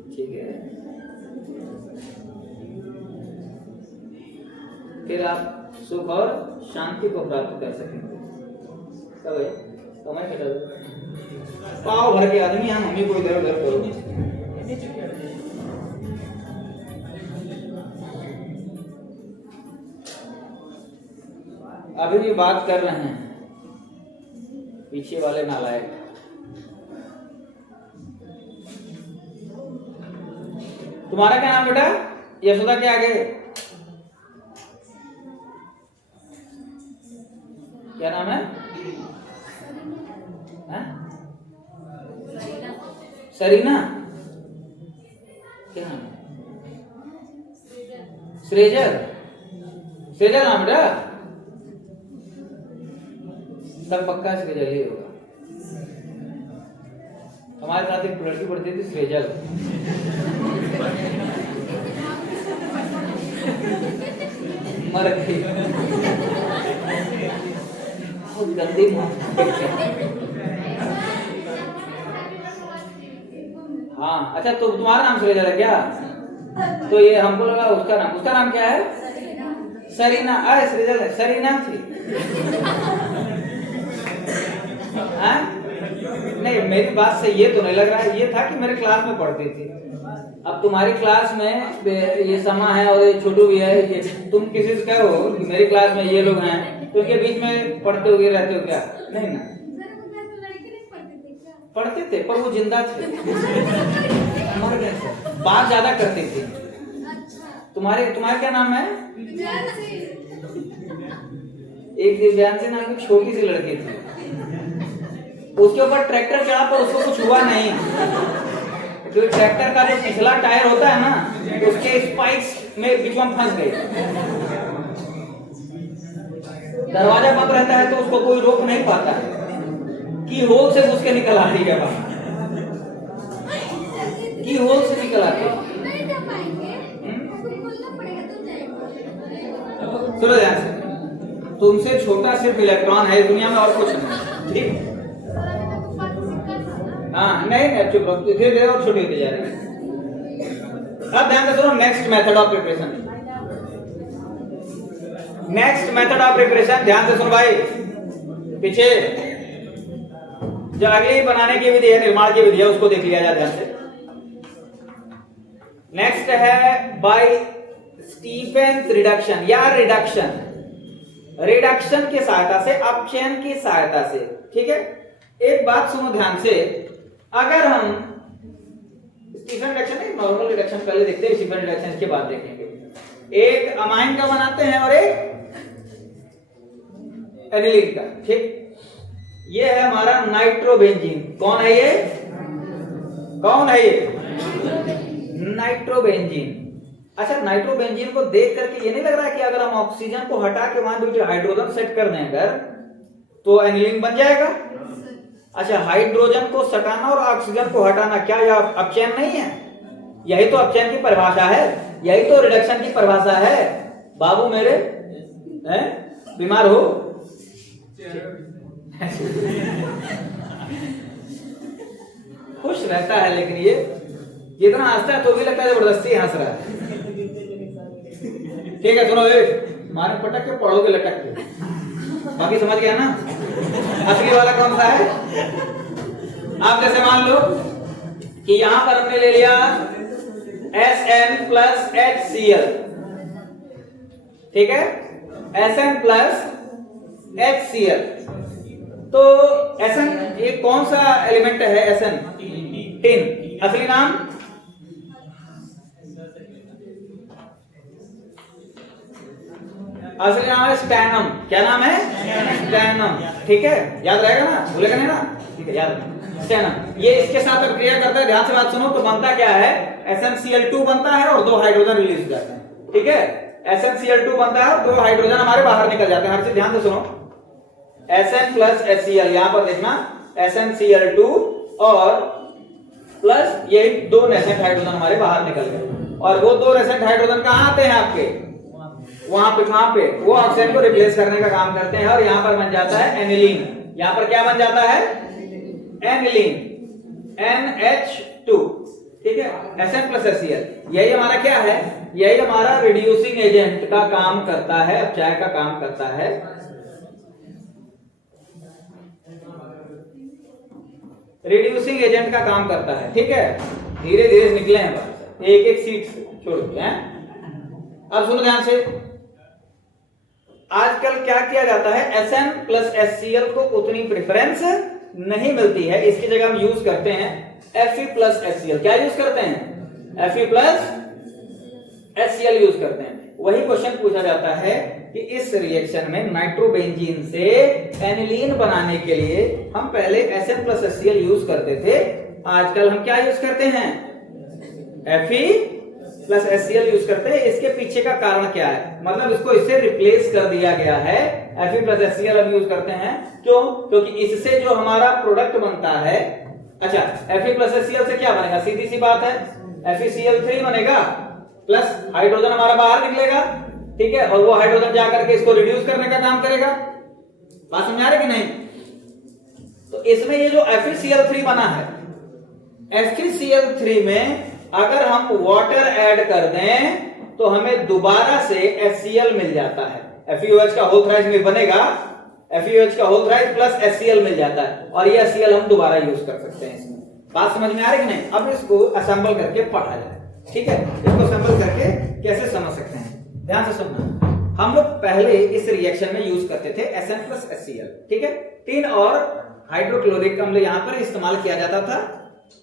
ठीक है, फिर आप सुख और शांति को प्राप्त कर सकेंगे। सब है, समय कटा पाव भर के आदमी हम मम्मी को इधर उधर करो। अभी भी बात कर रहे हैं पीछे वाले नालायक। तुम्हारा क्या नाम बेटा, यशोदा के आगे क्या नाम है? सरीना, क्या नाम है? श्रेजर, श्रेजर नाम बेटा, सब पक्का श्रेजल ही होगा। हमारे साथ एक लड़की पढ़ती थी श्रेजल। मर गई। बहुत गंदी मौत। हाँ अच्छा, तो तुम्हारा नाम सृजल है क्या? तो ये हमको लगा उसका नाम क्या है? सरीना। अरे सृजल है, सरीना थी। हाँ? नहीं, मेरी बात से ये तो नहीं लग रहा है, ये था कि मेरे क्लास में पढ़ती थी। अब तुम्हारी क्लास में ये समा है और ये छोटू भी है, ये तुम किसी से कहो कि मेरी क्लास में ये लोग हैं, तो उनके बीच में पढ़ते हुए रहते हो क्या? नहीं ना, पढ़ते थे पर वो जिंदा थे, मर गए थे, बात ज्यादा करती थी। तुम्हारे क्या नाम है? एक दिव्यांशी नाम की छोटी सी लड़की थी, उसके ऊपर ट्रैक्टर चढ़ा पर उसको कुछ हुआ नहीं, क्योंकि ट्रैक्टर का जो पिछला टायर होता है ना, उसके स्पाइक्स में बीच में फंस गई। दरवाजा बंद रहता है तो उसको कोई रोक नहीं पाता, की होल से घुस के निकल आती है बाहर, की होल से निकल आती है। सुनो ध्यान से, तुमसे छोटा सिर्फ इलेक्ट्रॉन है इस दुनिया में और कुछ नहीं, ठीक? हाँ नहीं चुप रहो, धीरे धीरे और छोटी होती जा रही है। अब ध्यान से सुनो, next method of preparation. Next method of preparation, ध्यान से सुनो भाई, पीछे जो अगली बनाने की विधि है, निर्माण की विधि है, उसको देख लिया जाए ध्यान से। नेक्स्ट है बाय स्टीफेंस रिडक्शन या रिडक्शन, रिडक्शन की सहायता से, अपचयन की सहायता से, ठीक है? एक बात सुनो ध्यान से, अगर हम स्टीफन रिडक्शन नहीं, नॉर्मल रिडक्शन पहले देखते हैं, स्टीफन रिडक्शन के बाद देखेंगे। एक अमाइन का बनाते हैं और एक एनिलीन का, ठीक? ये है हमारा नाइट्रोबेंजीन। कौन है ये? कौन है ये? नाइट्रोबेंजीन। अच्छा, नाइट्रोबेंजीन को देख करके ये नहीं लग रहा है कि अगर हम ऑक्सीजन को हटा के वहां दूसरे हाइड्रोजन सेट कर दें अगर, तो एनिलीन बन जाएगा? अच्छा, हाइड्रोजन को सटाना और ऑक्सीजन को हटाना, क्या यह अपचयन नहीं है? यही तो अपचयन की परिभाषा है, यही तो रिडक्शन की परिभाषा है। बाबू मेरे हैं, बीमार हो? खुश रहता है, लेकिन ये जितना हंसता है तो भी लगता है जबरदस्ती हंस रहा है। ठीक है, सुनो, मारे पटक के पढ़ोगे लटक के, बाकी समझ गया ना? असली वाला कौन सा है? आप जैसे मान लो कि यहां पर हमने ले लिया Sn प्लस HCl, ठीक है? Sn प्लस HCl, तो Sn ये कौन सा एलिमेंट है? Sn tin. असली नाम? असली नाम है स्टैनम। क्या नाम है? स्टैनम, ठीक है? याद रहेगा ना, भूलेगा नहीं ना? ठीक है, याद। स्टैनम ये इसके साथ प्रक्रिया करता है, ध्यान से बात सुनो। तो बनता क्या है? SnCl2 बनता है और 2 हाइड्रोजन रिलीज हो जाते हैं, ठीक है? SnCl2 बनता है और 2 हाइड्रोजन हमारे बाहर निकल जाते हैं। हर चीज ध्यान से सुनो, Sn प्लस HCl, यहां पर देखना SnCl2 और प्लस ये 2 नेसेंट हाइड्रोजन हमारे बाहर निकल गए, और वो 2 नेसेंट हाइड्रोजन कहां आते हैं आपके? वहां पे, कहां पे? वो ऑक्सीजन को रिप्लेस करने का काम करते हैं, और यहां पर बन जाता है एनिलीन। यहां पर क्या बन जाता है? एनिलीन, NH2, ठीक है? Sn प्लस HCl, यही हमारा क्या है? यही हमारा रिड्यूसिंग एजेंट का काम करता है, अपचय का काम करता है। रिड्यूसिंग एजेंट का काम करता है, ठीक है? धीरे धीरे निकले हैं बात, एक एक सीट छोड़ के हैं। अब सुनो ध्यान से, आजकल क्या किया जाता है? Sn प्लस HCl को उतनी प्रेफरेंस नहीं मिलती है, इसकी जगह हम यूज करते हैं Fe प्लस HCl। क्या यूज करते हैं? Fe प्लस HCl यूज करते हैं। वही क्वेश्चन पूछा जाता है कि इस रिएक्शन में नाइट्रोबेंजीन से एनिलीन बनाने के लिए हम पहले Sn प्लस HCl यूज करते थे, आजकल हम क्या यूज करते हैं? Fe प्लस HCl यूज करते हैं। इसके पीछे का कारण क्या है? मतलब इसको इससे रिप्लेस कर दिया गया है, Fe प्लस HCl अब यूज करते हैं। क्यों? क्योंकि इससे जो हमारा प्रोडक्ट बनता है, अच्छा Fe प्लस HCl से क्या बनेगा? सीधी सी बात है, FeCl3 बनेगा, प्लस हाइड्रोजन हमारा बाहर निकलेगा, ठीक है, और वो हाइड्रोजन जाकर के इसको रिड्यूस करने का काम करेगा। बात समझा रहे कि नहीं? तो इसमें ये जो FeCl3 बना है, FeCl3 में अगर हम वाटर ऐड कर दें तो हमें दोबारा से HCl मिल जाता है। FeOH का होल थ्राइस में बनेगा, FeOH का होल थ्राइस प्लस HCl मिल जाता है, और ये HCl हम दोबारा यूज कर सकते हैं इसमें। बात समझ में आ रही कि नहीं? अब इसको असेंबल करके पढ़ा जाए, ठीक है? इसको असेंबल करके कैसे समझ सकते हैं, ध्यान से सुनना। हम लोग पहले इस रिएक्शन में यूज करते थे Sn प्लस HCl, ठीक है? टिन और हाइड्रोक्लोरिक अम्ल यहां पर इस्तेमाल किया जाता था,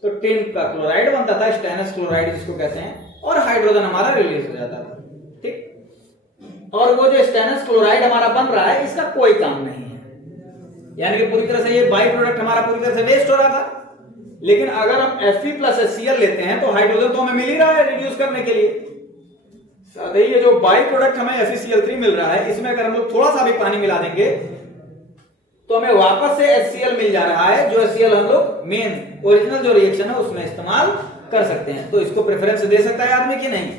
तो टिन का क्लोराइड बनता था, स्टेनस क्लोराइड जिसको कहते हैं, और हाइड्रोजन हमारा रिलीज हो जाता था, ठीक? और वो जो स्टेनस क्लोराइड हमारा बन रहा है, इसका कोई काम नहीं है, यानी कि पूरी तरह से ये बाई प्रोडक्ट हमारा पूरी तरह से वेस्ट हो रहा था। लेकिन अगर हम Fe प्लस HCl लेते हैं तो हाइड्रोजन तो हमें मिल ही रहा है रिड्यूस करने के लिए। साथ ही ये जो बाई प्रोडक्ट हमें FeCl3 मिल रहा है, इसमें अगर हम लोग थोड़ा सा भी पानी मिला देंगे तो हमें वापस से HCl मिल जा रहा है, जो HCl हम लोग मेन ओरिजिनल जो रिएक्शन है उसमें इस्तेमाल कर सकते हैं। तो इसको प्रेफरेंस दे सकता है आदमी कि नहीं?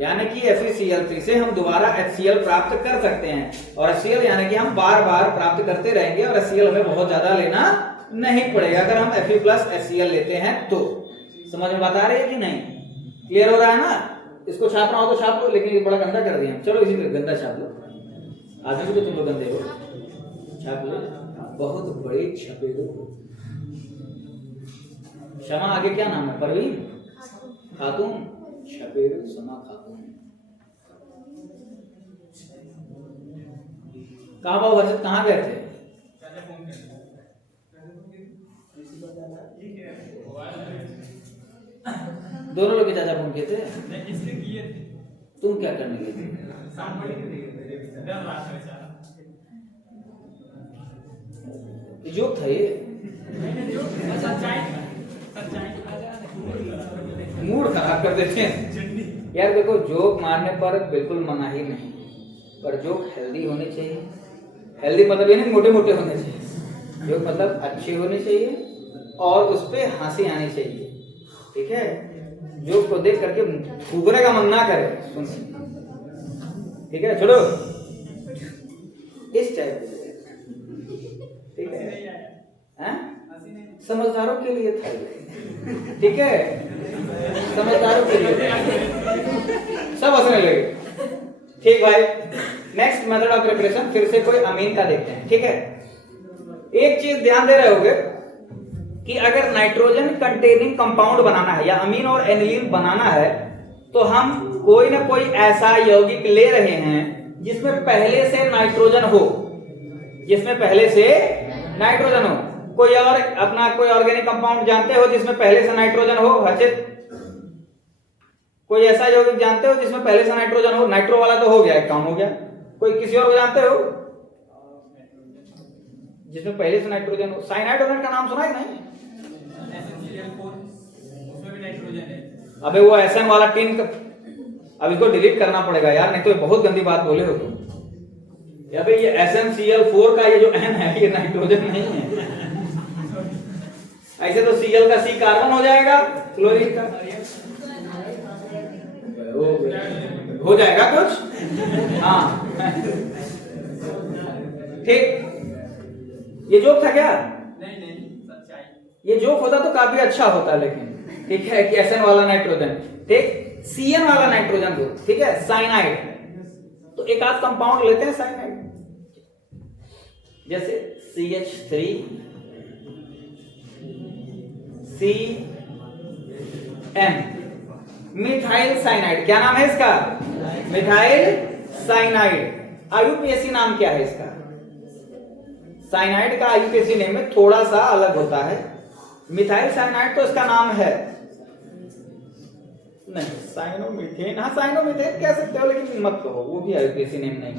यानी कि FeCl3 से हम दोबारा HCl प्राप्त कर सकते हैं, और HCl यानी कि हम बार बार प्राप्त करते रहेंगे, और HCl हमें बहुत ज्यादा लेना नहीं पड़ेगा अगर हम Fe प्लस HCl लेते हैं तो। समझ में बात आ रही है कि नहीं? क्लियर हो रहा है ना? इसको छापना हो तो छाप लो, लेकिन ये बड़ा गंदा कर दिया, चलो इसी में गंदा छाप लो, आदमी भी तो तुम लोग गंदे हो, छाप लो, बहुत बड़ी छपेरो। शमा आगे क्या नाम है? परवीन खातून, छपेरो शमा खातून। कहाँ बाबू हर्षित, कहाँ गए थे? दोनों लोग चाचा फोन किए थे? इसलिए किए थे। तुम क्या करने गए थे? जोक था ये? मूड खराब कर देते हैं यार। देखो, जोक मारने पर बिल्कुल मना ही नहीं, पर जोक हेल्दी होने चाहिए। हेल्दी मतलब ये नहीं मोटे मोटे होने चाहिए, जोक मतलब अच्छे होने चाहिए और उस पर हंसी आनी चाहिए, ठीक है? जोक को देख करके फूकने का मन ना करे, सुन, ठीक है? छोड़ो इस टाइप से, ठीक है? समझदारों के लिए था, ठीक है? समझदारों के लिए सब हंसने लगे। ठीक भाई, नेक्स्ट मेथड ऑफ प्रिपरेशन फिर से कोई अमीन का देखते हैं, ठीक है? एक चीज ध्यान दे रहे होगे कि अगर नाइट्रोजन कंटेनिंग कंपाउंड बनाना है या अमीन और एनिलीन बनाना है, तो हम कोई ना कोई ऐसा यौगिक ले रहे हैं जिसमें पहले से नाइट्रोजन हो, जिसमें पहले से नाइट्रोजन हो। कोई और अपना कोई ऑर्गेनिक कंपाउंड जानते हो जिसमें पहले से नाइट्रोजन हो? हर्षित, कोई ऐसा यौगिक जानते हो जिसमें पहले से नाइट्रोजन हो? नाइट्रो वाला तो हो गया, एक काम हो गया। कोई किसी और को जानते हो जिसमें पहले से नाइट्रोजन हो? साइनाइड का नाम सुना है नहीं? अबे वो SN वाला टिन का, अब इसको डिलीट करना पड़ेगा यार, नहीं तो बहुत गंदी बात बोले हो तुम। यार भाई, ये SnCl4 का ये जो N है ये नाइट्रोजन नहीं है। ऐसे तो Cl का C कार्बन हो जाएगा, क्लोरीन का हो जाएगा कुछ, हाँ ठीक। ये जोक था क्या? नहीं, सच्चाई। ये जोक होता तो काफी अच्छा होता, लेकिन ठीक है कि SN वाला नाइट्रोजन, ठीक, Cn वाला नाइट्रोजन को, ठीक है, साइनाइड। तो एक आध कंपाउंड लेते हैं साइनाइड, जैसे CH3 CN, मिथाइल साइनाइड। क्या नाम है इसका? Methyl cyanide. IUPAC नाम क्या है इसका? साइनाइड का IUPAC नेम में थोड़ा सा अलग होता है। मिथाइल साइनाइड तो इसका नाम है नहीं, साइनोमीथेन, हाँ साइनोमीथेन कह सकते हो, लेकिन मत कहो, वो भी IUPAC नेम नहीं।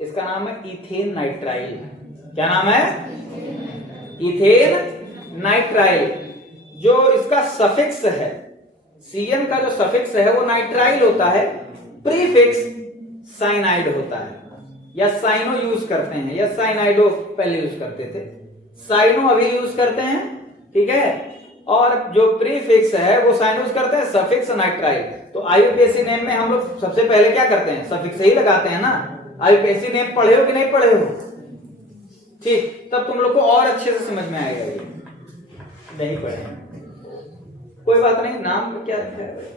इसका नाम है इथेन नाइट्राइल। क्या नाम है? Ethane nitrile. जो इसका सफिक्स है, Cn का जो सफिक्स है वो नाइट्राइल होता है, प्रीफिक्स साइनाइड होता है, या साइनो यूज करते हैं, या साइनाइडो पहले यूज करते थे, साइनो अभी यूज करते हैं, ठीक है? और जो प्रीफिक्स है वो साइन यूज करते हैं, सफिक्स नाइट्राइल। तो आईयूपीएसी नेम में हम लोग सबसे पहले क्या करते हैं, सफिक्स ही लगाते हैं ना। आईयूपीएसी नेम पढ़े हो कि नहीं पढ़े हो? ठीक, तब तुम लोग को और अच्छे से समझ में आएगा। ये नहीं पढ़े कोई बात नहीं, नाम क्या है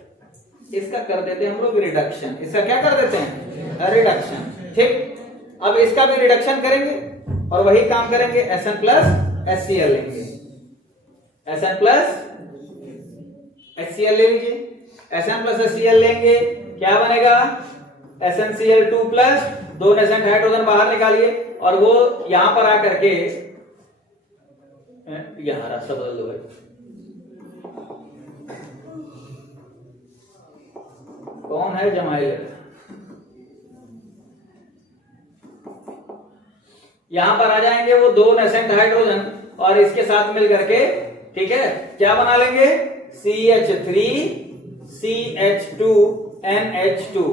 इसका कर देते हैं हम लोग रिडक्शन। इसका क्या कर देते हैं, रिडक्शन। ठीक, अब इसका भी रिडक्शन करेंगे और वही काम करेंगे, Sn प्लस HCl लेंगे, Sn प्लस HCl ले लीजिए। Sn प्लस HCl लेंगे, क्या बनेगा, SnCl2 प्लस 2 नेसेंट हाइड्रोजन बाहर निकालिए और वो यहां पर आकर के यहां रास्ता बदल दो भाई। कौन है जमाइल? यहां पर आ जाएंगे वो 2 नेसेंट हाइड्रोजन और इसके साथ मिल करके, ठीक है, क्या बना लेंगे, CH3CH2NH2।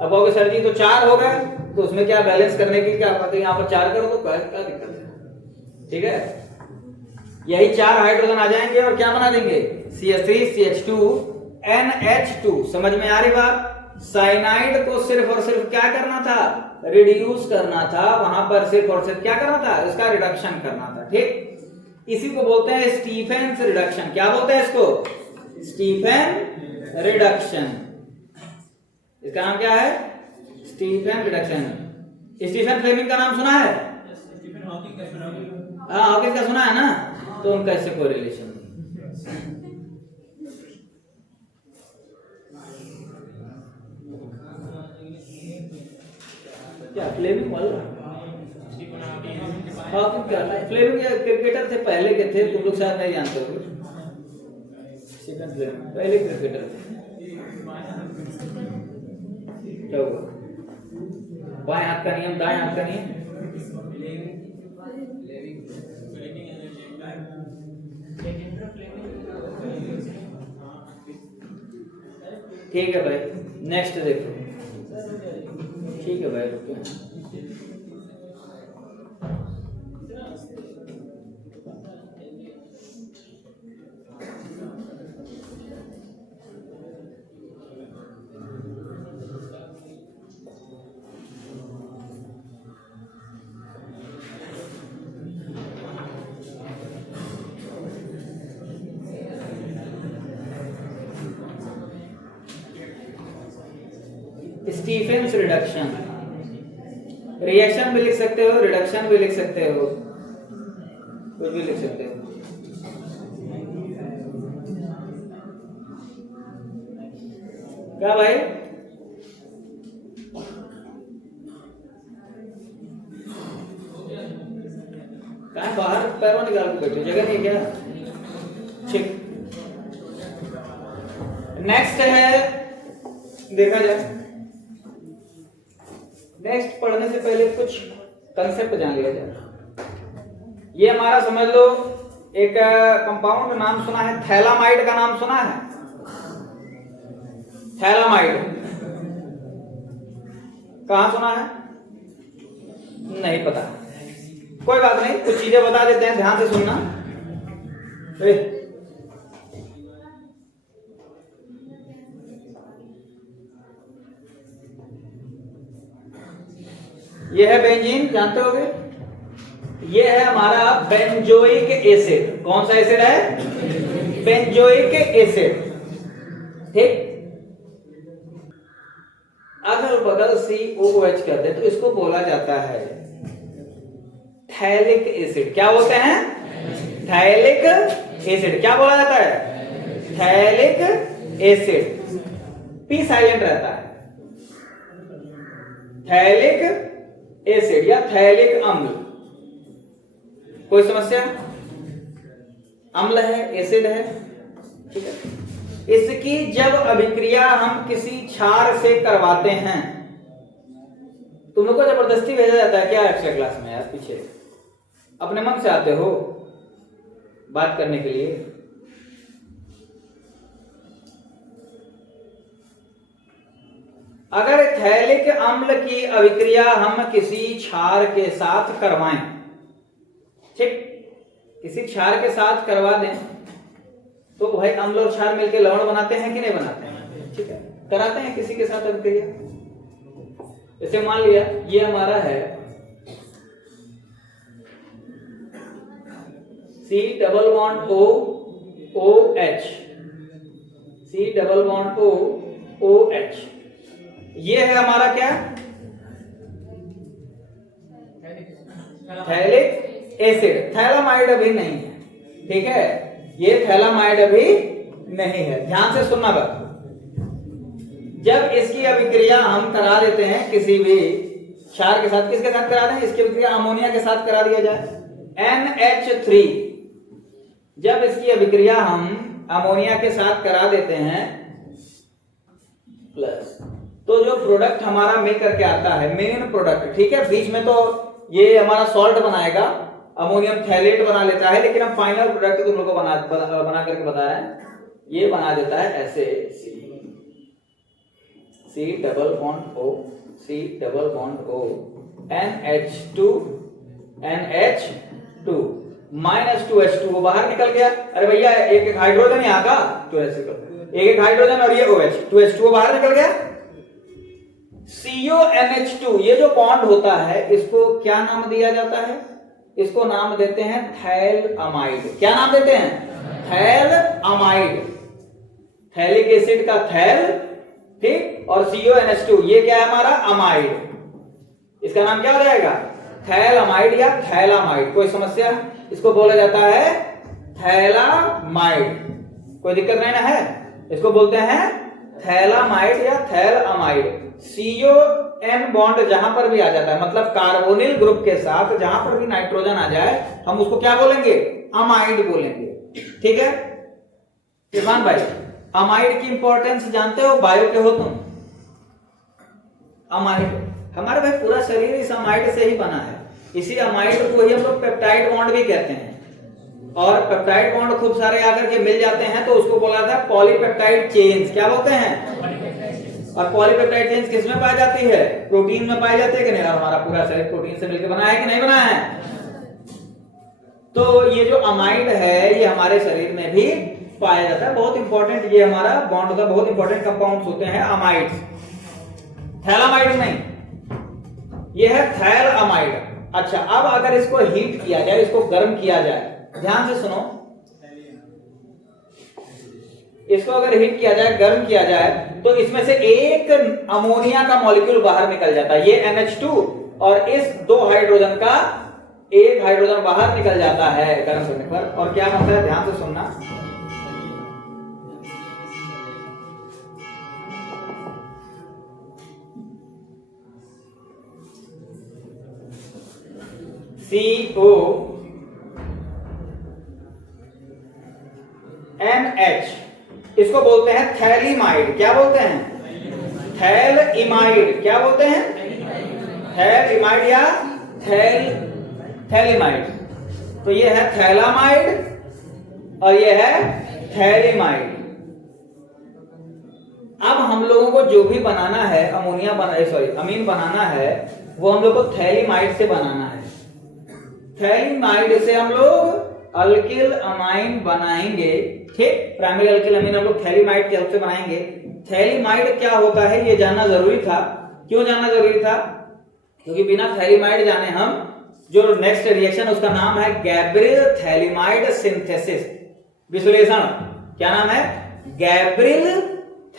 अब कहोगे सर जी तो 4 हो गए, तो उसमें क्या बैलेंस करने की क्या बात है, यहां पर 4 करो तो क्या दिक्कत है। ठीक है, यही 4 हाइड्रोजन आ जाएंगे और क्या बना देंगे, CH3CH2NH2। समझ में आ रही बात? साइनाइड को सिर्फ और सिर्फ क्या करना था, रिड्यूस करना था, वहां पर सिर्फ और सिर्फ क्या करना था, इसका रिडक्शन करना था। ठीक, इसी को बोलते हैं स्टीफेंस रिडक्शन। क्या बोलते हैं इसको, स्टीफेन रिडक्शन। इसका नाम क्या है, स्टीफेन रिडक्शन। स्टीफन फ्लेमिंग का नाम सुना है? हाँ, हॉकिंस का सुना है ना, तो उनका इससे कोई रिलेशन नहीं। क्या फ्लेमिंग वाला हॉकिंग क्या, फ्लेमिंग क्रिकेटर थे, पहले के थे, तुम लोग शायद नहीं जानते हो। स्टीफन फ्लेमिंग पहले क्रिकेटर थे। क्या हुआ, बाएं हाथ का नियम, दाएं हाथ का नियम। ठीक है भाई, नेक्स्ट देखो। ठीक है भाई, रुको। स्टीफेंस रिडक्शन, रिएक्शन भी लिख सकते हो, रिडक्शन भी लिख सकते हो, कुछ भी लिख सकते हो। क्या भाई, कहाँ बाहर पैरों निकाल के बैठे, जगह नहीं क्या? ठीक, नेक्स्ट है, देखा जाए, नेक्स्ट पढ़ने से पहले कुछ कंसेप्ट जान लिया जाए। ये हमारा समझ लो एक कंपाउंड नाम सुना है, थैलामाइड का नाम सुना है? थैलामाइड कहां सुना है? नहीं पता, कोई बात नहीं, कुछ चीजें बता देते हैं, ध्यान से सुनना। ये है बेंजीन, जानते होगे? ये है हमारा बेंजोइक एसिड। कौन सा एसिड है? Benzoic acid. ठीक, अगल बगल COOH कहते हैं, तो इसको बोला जाता है थैलिक एसिड। क्या बोलते हैं? Phthalic acid. क्या बोला जाता है? Phthalic acid. पी साइलेंट रहता है। थैलिक एसिड या थैलिक अम्ल। कोई समस्या? अम्ल है, एसिड है, ठीक है। इसकी जब अभिक्रिया हम किसी क्षार से करवाते हैं, तुम लोग को जबरदस्ती भेजा जाता है क्या एक्स्ट्रा क्लास में? यार पीछे अपने मन से आते हो बात करने के लिए। अगर थैलिक अम्ल की अभिक्रिया हम किसी क्षार के साथ करवाएं, ठीक, किसी क्षार के साथ करवा दें, तो भाई अम्ल और क्षार मिलकर लवण बनाते हैं कि नहीं बनाते हैं? ठीक है। कराते हैं किसी के साथ अभिक्रिया। जैसे मान लिया ये हमारा है C double bond O OH, C double bond O OH, ये है हमारा क्या, थैलिक एसिड। थैलामाइड अभी नहीं है, ठीक है, ये थैलामाइड अभी नहीं है। ध्यान से सुनना बात, जब इसकी अभिक्रिया हम करा देते हैं किसी भी क्षार के साथ, किसके साथ करा दें, इसकी अभिक्रिया अमोनिया के साथ करा दिया जाए, NH3, जब इसकी अभिक्रिया हम अमोनिया के साथ करा देते हैं प्लस, तो जो प्रोडक्ट हमारा मिल करके आता है मेन प्रोडक्ट, ठीक है, बीच में तो ये हमारा सॉल्ट बनाएगा, अमोनियम थैलेट बना लेता है, लेकिन हम फाइनल प्रोडक्ट तुम लोग को बना करके बता रहे हैं, ये बना देता है ऐसे C double bond O, C double bond O, NH2 -2H2 वो बाहर निकल गया। अरे भैया एक हाइड्रोजन यहाँ का, तो ऐसे एक हाइड्रोजन और ये OH, 2H2 बाहर निकल गया। CONH2, ये जो बॉन्ड होता है इसको क्या नाम दिया जाता है, इसको नाम देते हैं थैलअमाइड। क्या नाम देते हैं, थैलअमाइड, थैलिक एसिड का थैल, ठीक, और CONH2 ये क्या है हमारा अमाइड, इसका नाम क्या हो जाएगा, थैलअमाइड या थैलामाइड। कोई समस्या, इसको बोला जाता है थैलामाइड, कोई दिक्कत नहीं ना है, इसको बोलते हैं थैलामाइड या थैलअमाइड। CON बॉन्ड जहां पर भी आ जाता है, मतलब कार्बोनिल ग्रुप के साथ जहां पर भी नाइट्रोजन आ जाए, हम उसको क्या बोलेंगे, अमाइड बोलेंगे, ठीक है। इरफान भाई, अमाइड की इंपॉर्टेंस जानते हो, बायो के हो तुम, अमाइड, हमारे भाई पूरा शरीर इस अमाइड से ही बना है, इसी अमाइड को ही हम लोग पेप्टाइड बॉन्ड भी कहते हैं, और पेप्टाइड बॉन्ड खूब सारे आकर के मिल जाते हैं तो उसको बोला था पॉलीपेप्टाइड चेन्स। क्या बोलते हैं, और पॉलीपेप्टाइड चेन्स किस में पाई जाती है, प्रोटीन में पाई जाती है कि नहीं, और हमारा पूरा शरीर प्रोटीन से मिलकर बना है कि नहीं बना है। तो ये जो अमाइड है ये हमारे शरीर में भी पाया जाता है, बहुत इंपॉर्टेंट, ये हमारा बॉन्ड का बहुत इंपॉर्टेंट कंपाउंड्स होते हैं अमाइड्स, थैलामाइड नहीं, ये है थैलअमाइड। अच्छा, अब अगर इसको हीट किया जाए, इसको गर्म किया जाए, ध्यान से सुनो, इसको अगर हीट किया जाए, गर्म किया जाए, तो इसमें से एक अमोनिया का मॉलिक्यूल बाहर निकल जाता है, ये NH2, और इस दो हाइड्रोजन का एक हाइड्रोजन बाहर निकल जाता है गर्म करने पर, और क्या बनता है, ध्यान से सुनना, CONH, इसको बोलते हैं थैलीमाइड। क्या बोलते हैं, थैलइमाइड। क्या बोलते हैं, थैलइमाइड या थैलीमाइड। तो ये है थैलामाइड और ये है थैलीमाइड। अब हम लोगों को जो भी बनाना है, अमीन बनाना है, वो हम लोग को थैलीमाइड से बनाना है। थैलीमाइड से हम लोग अल्किल अमाइन बनाएंगे, ठीक, प्राइमरी अल्किल अमीन हम लोग थैलीमाइड के हेल्प से बनाएंगे। थैलीमाइड क्या होता है ये जानना जरूरी था। क्यों जानना जरूरी था, क्योंकि बिना थैलीमाइड जाने हम जो नेक्स्ट रिएक्शन उसका नाम है गैब्रियल थैलीमाइड सिंथेसिस विश्लेषण। क्या नाम है, Gabriel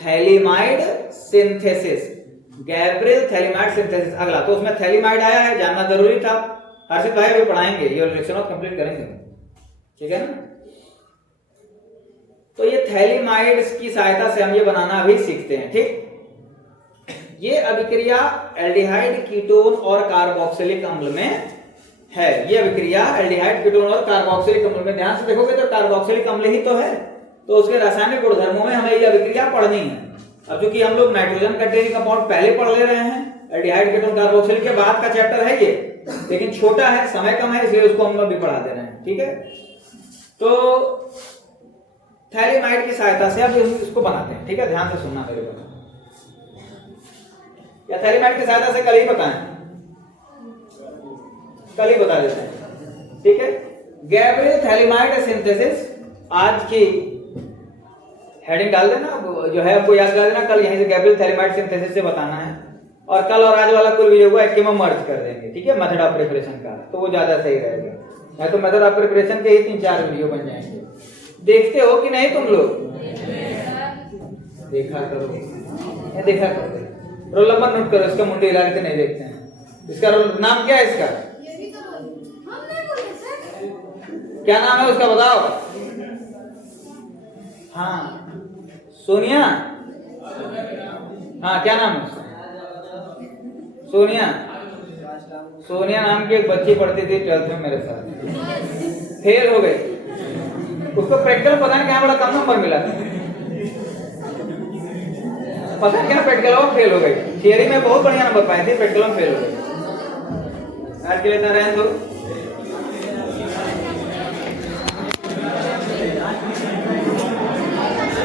phthalimide synthesis, Gabriel phthalimide synthesis. अगला तो उसमें थैलीमाइड आया है, जानना जरूरी था। हर्षित भाई अभी पढ़ाएंगे, ये रिएक्शन कंप्लीट करेंगे, ठीक है ना। तो ये थैलीमाइड्स की सहायता से हम ये बनाना अभी सीखते हैं, ठीक। ये अभिक्रिया एल्डिहाइड कीटोन और कार्बोक्सिलिक अम्ल में है। ये अभिक्रिया एल्डिहाइड कीटोन और कार्बोक्सिलिक अम्ल में, ध्यान से देखोगे तो कार्बोक्सिलिक अम्ल ही तो है, तो उसके रासायनिक गुणधर्मों में हमें ये अभिक्रिया पढ़नी है। अब चूंकि हम लोग नाइट्रोजन कंटेनिंग कंपाउंड पहले पढ़ ले रहे हैं, एल्डिहाइड कीटोन कार्बोक्सिलिक के बाद का चैप्टर है ये, लेकिन छोटा है, समय कम है, इसलिए उसको हम लोग भी पढ़ा दे रहे हैं, ठीक है। तो थैलीमाइड की सहायता से अब इसको बनाते हैं, ठीक है, ध्यान से सुनना मेरे को। या थैलीमाइड की सहायता से कल ही बताएं, कल ही बता देते हैं, ठीक है। गैब्रियल थैलीमाइड सिंथेसिस आज की हेडिंग डाल देना, जो है आपको याद कर देना, कल यहीं से गैब्रियल थैलेमाइड सिंथेसिस से बताना है, और कल और आज वाला कुल वीडियो को एक में मर्ज कर देंगे, ठीक है, मेथड ऑफ प्रिपरेशन का, तो वो ज्यादा सही रहेगा। नहीं तो मेथड ऑफ प्रिपरेशन के ही 3-4 वीडियो बन जाएंगे। देखते हो कि नहीं तुम लोग? देखा करो, ये देखा करो। रोल नंबर नोट करो, इसका मुंडी हिला के नहीं देखते हैं। इसका रोल नाम क्या है? इसका क्या नाम है उसका, बताओ। हाँ सोनिया, हाँ क्या नाम है उसका? सोनिया। सोनिया नाम की एक बच्ची पढ़ती थी 12th में मेरे साथ, फेल हो गई। उसको प्रैक्टिकल पता नहीं क्या बड़ा कम नंबर मिला था, पता नहीं क्या प्रैक्टिकल में फेल हो गई। थियरी में बहुत बढ़िया नंबर पाए थे, प्रैक्टिकल में फेल हो गई। आज के लिए इतना रहने दो।